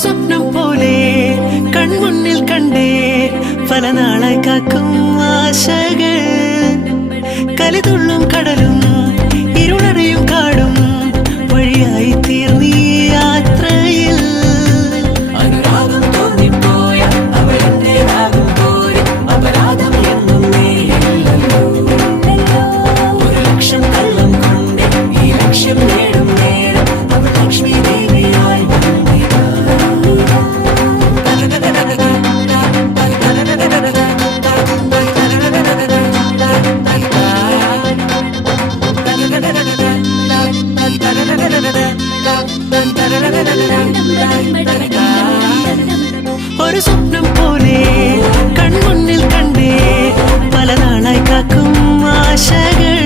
സ്വപ്നം പോലെ കൺമുന്നിൽ കണ്ടേ പല നാളായി കാക്കും ആശകൾ കലിതുള്ളും കടലും ഇരുളറിയും കാടും വഴിയായി തീർന്നീ യാത്രയിൽ അനുരാഗം തോന്നിപ്പോയ അവരെന്റേതാകും പോലെ അപരാധം എന്നും നീയല്ലോ ഒരു ലക്ഷം കള്ളം കൊണ്ട് ഈ ലക്ഷ്യം നേടും നേരം അവൾ ലക്ഷ്മി ദേവിയായി ഒരു സ്വപ്നം പോലെ കൺമുന്നിൽ കണ്ടേ പല നാളായി കാക്കും ആശകൾ